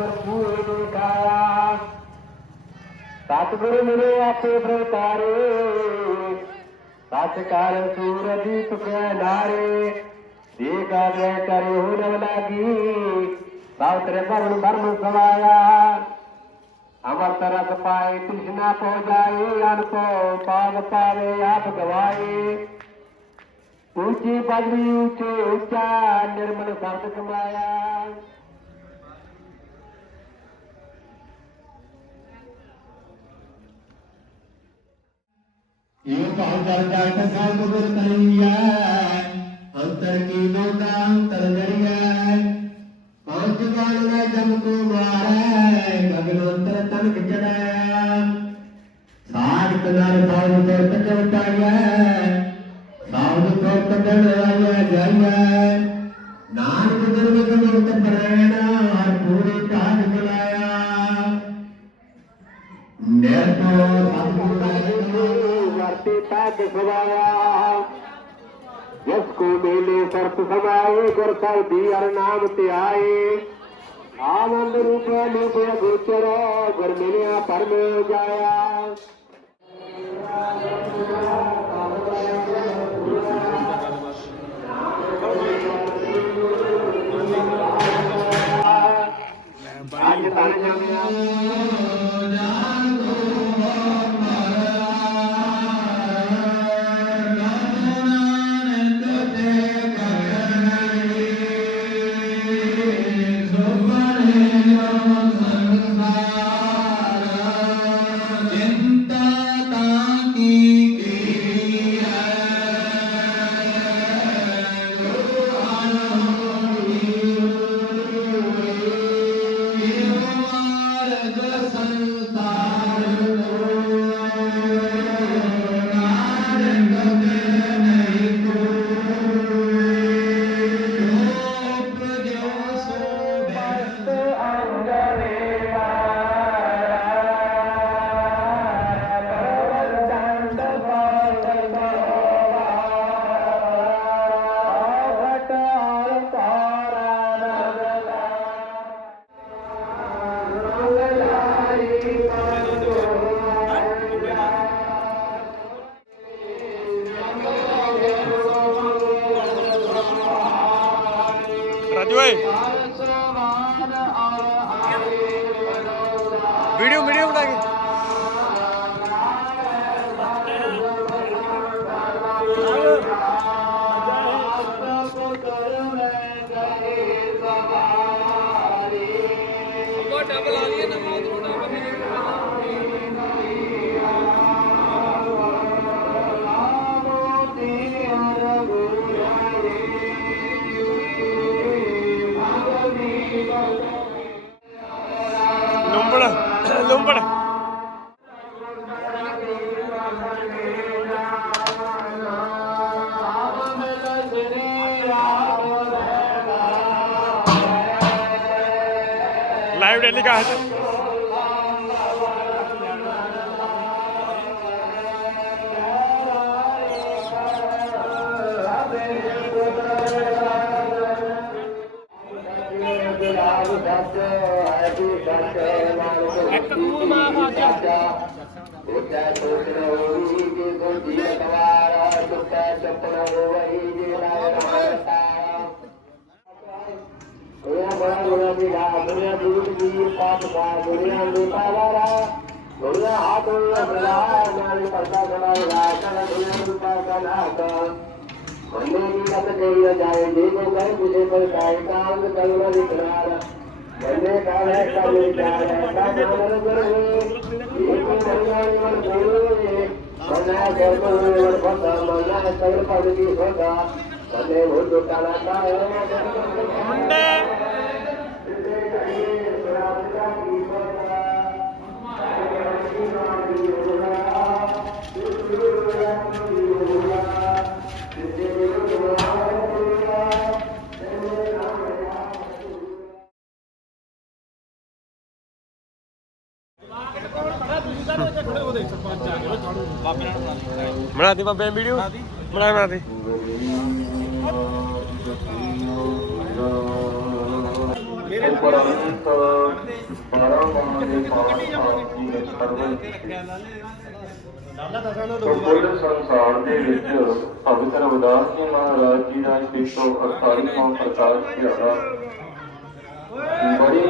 ਭਰਪੂਰ ਦਿਖਾਇਆ ਸਤਿਗੁਰੂ ਮਿਲੇ ਆਪੇ ਪ੍ਰਤਾਰੇ ਸੱਚ ਕਰ ਸੂਰਜ ਤੁਕੇ ਨਾਰੇ, ਦੇਖ ਆਵੇ ਕਰੇ ਨਵ ਲਾਗੀ, ਸਭ ਤੇਰੇ ਭਵਨ ਬਰਮ ਸਮਾਇਆ। ਅਮਰਤ ਰਸ ਪਾਏ, ਤ੍ਰਿਸ਼ਨਾ ਪੋ ਜਾਏ ਅਨ ਪਾਗ ਪਾਵੇ, ਆਪ ਗਵਾਏ। ਉੱਚੀ ਪਦਵੀ ਉੱਚੇ ਉੱਚਾ, ਨਿਰਮਲ ਸ਼ਬਦ ਕਮਾਇਆ। ये पहुंचर जाट सब गुर कहिया अंतर की लोटा अंतर जड़िया पहुँच काल में जम को मारे गगनोत्तर तनक चढ़ा सार कनार सार तो तजन पाया सार तो तजन आया जाया नानक दुर्ग गुरुत परायणा हर पूरे काज बुलाया निर्तो सतगुरु हाथी के सजाया जिसको मेले सर्प समाए गुर कर अर नाम त्याए। आनंद रूप नीचे गोचर गुर मिले परम जाया आज ताने जाने ਵੀਡੀਓ ਵੀਡੀਓ ਬਣਾ ਕੇ। ਆਹ ਜਾਏ ਪੁੱਤ ਮੈਂ ਗਏ লাইভ রেলি का है चपड़ा विधा दुनिया दूध की पाप का दुनिया लूटा वाला। दुनिया हाथ दुनिया बना नारी पता बना राशन दुनिया रूपा बना का मन्ने की कत कही जाए देखो कहीं मुझे पर काय कांग कलमा निकलार मन्ने काल है कल विचार है कल मनर गुरु ये को भगवान मन बोलो ये मना कर्म हुए और बंदा मना सर्व पद की बंदा सदैव हो जो काला का है मुंडे ਬਣਾ ਦੇ ਬਾਬੇ ਵੀਡੀਓ ਬਣਾ ਬਣਾ ਦੇ ਉਪਰੰਤ ਬਾਰਾਂ ਦੇ। ਪਾਵਨ ਆਪ ਜੀ ਨੇ ਸਰਵਨ ਤੋ ਕੁੱਲ ਸੰਸਾਰ ਦੇ ਵਿੱਚ ਭਗਤ ਰਵਿਦਾਸ ਜੀ ਮਹਾਰਾਜ ਜੀ ਦਾ 148ਵਾਂ ਪ੍ਰਕਾਸ਼ ਦਿਹਾੜਾ ਬੜੀ